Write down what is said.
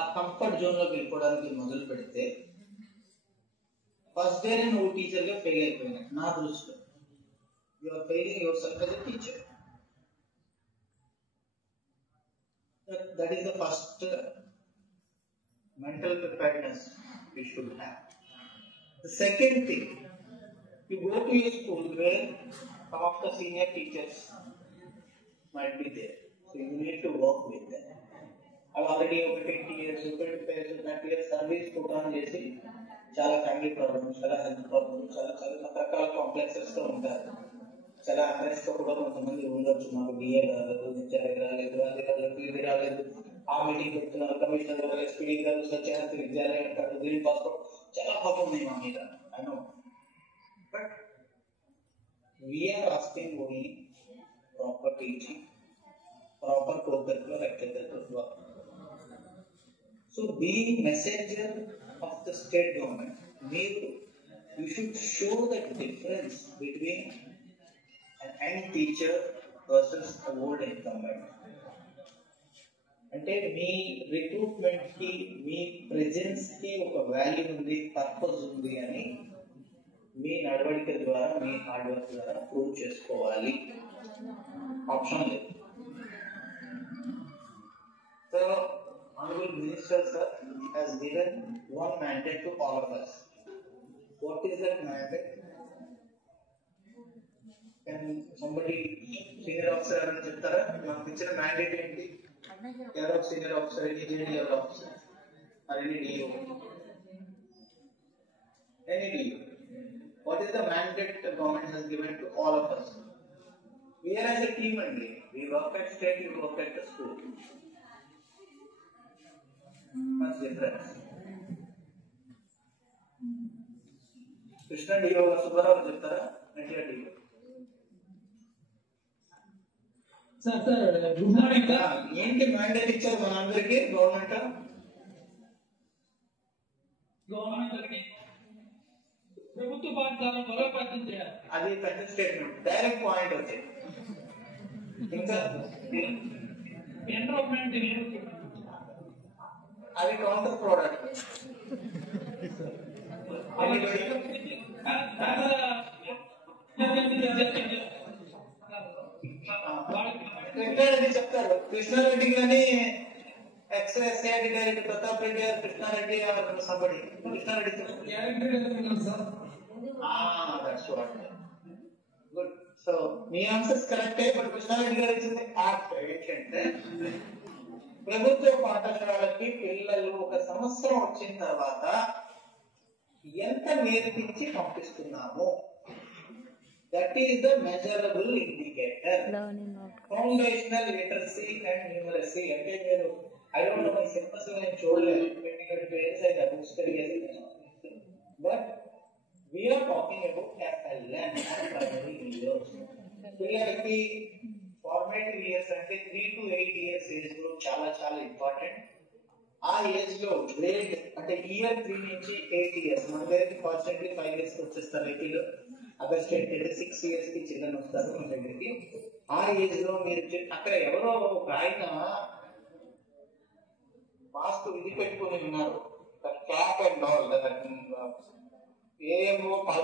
ఆ comfort zone లోకి వెళ్ళిపోవడానికి మొదలు పెడితే ఫస్ట్ డే నువ్వు టీచర్ గా ఫెయిల్ అయిపోయినా నా దృష్టిలో your failing your self as a teacher. That is the first mental preparedness we should have. The second thing, you go to a school where some of the senior teachers might be there, so you need to work with them. I've already over 20 years, 25 years, 30 years service put on చేసి చాలా family problems, చాలా health problems, చాలా రకరకాల complexes తో ఉంటారు. చాలా address తో కూడా కొంతమంది ఉండొచ్చు, మాకు డిఏ రాలేదు, హెచ్ఆర్ఏ రాలేదు, అది రాలేదు, ఇది రాలేదు, ఆ మీటింగ్ పెడుతున్నారు, కమిషనర్ గారు, ఎస్పీడీ గారు, స్వచ్ఛాంత విద్యాలయం అంటారు, గ్రీన్ పాస్పోర్ట్, చాలా పాపం ఉంది మా మీద. I know, but we're asking only proper teaching, proper co-curricular activities work. So being messenger of the state government, you should show the difference between an young teacher versus an old incumbent. అంటే మీ recruitment కి, మీ presence కి ఒక value ఉంది, purpose ఉంది అని మీ నడవడిక ద్వారా, మీ hard work ద్వారా ప్రూవ్ చేసుకోవాలి. ఆప్షన్ లేదు. So honorable minister sir has given one mandate to all of us. What is that mandate? Can somebody senior officer అని చెప్తారా? మనకు ఇచ్చిన mandate ఏంటి? ఎవరో senior officer, any junior officer or any DO, any DO. What is the mandate the government has given to all of us? We are as a team only. We work at state, we work at the school. What's the difference? Krishna DO Subbarao చెప్తారా? NTR DO ఏంటి mandate ఇచ్చారు మన అందరికి government? ప్రభుత్వ పాఠశాలను బలోపేతం చేయాలి. అది పెద్ద స్టేట్మెంట్, డైరెక్ట్ పాయింట్ వచ్చేది. ఇంకా ఎన్రోల్మెంట్ అది కౌంటర్ ప్రోడక్ట్. కృష్ణారెడ్డి చెప్తారు, కృష్ణారెడ్డి కానీ ఎక్స్ఐఆర్డి డైరెక్టర్ ప్రతాప్ రెడ్డి గారు, కృష్ణారెడ్డి సంబడి కృష్ణారెడ్డి గుడ్. సో మీ ఆన్సర్స్ కరెక్టే, బట్ కృష్ణారెడ్డి గారు ఇచ్చింది యాక్ట్ ఏంటంటే, ప్రభుత్వ పాఠశాలకి పిల్లలు ఒక సంవత్సరం వచ్చిన తర్వాత ఎంత నేర్పించి పంపిస్తున్నాము, that is the measurable indicator. Foundational literacy and numeracy అంటే మీరు I don't know, my syllabus నేను చూడలేదు, 20 పేజెస్ అయితే బుక్స్ తిరిగేది, but we're talking about FLN primary years. పిల్లలకి ఫార్మేటివ్ ఇయర్స్ అంటే 3 to 8 years ఏజ్ గ్రూప్ చాలా చాలా ఇంపార్టెంట్. ఆ ఏజ్ లో గ్రేడ్ అంటే ఇయర్ 3 నుంచి 8 years, మన దగ్గరికి ఫార్చునేట్లీ 5 years వచ్చేస్తారు. ఏపీలో అదర్ స్టేట్ 6 years కి చిల్డ్రన్ వస్తారు మన దగ్గరికి. ఆ ఏజ్ లో మీరు అక్కడ ఎవరో ఒక ఆయన మాస్క్ విధి పెట్టుకుని ఉన్నారు, క్యాప్ అండ్ ఆల్, ఏమో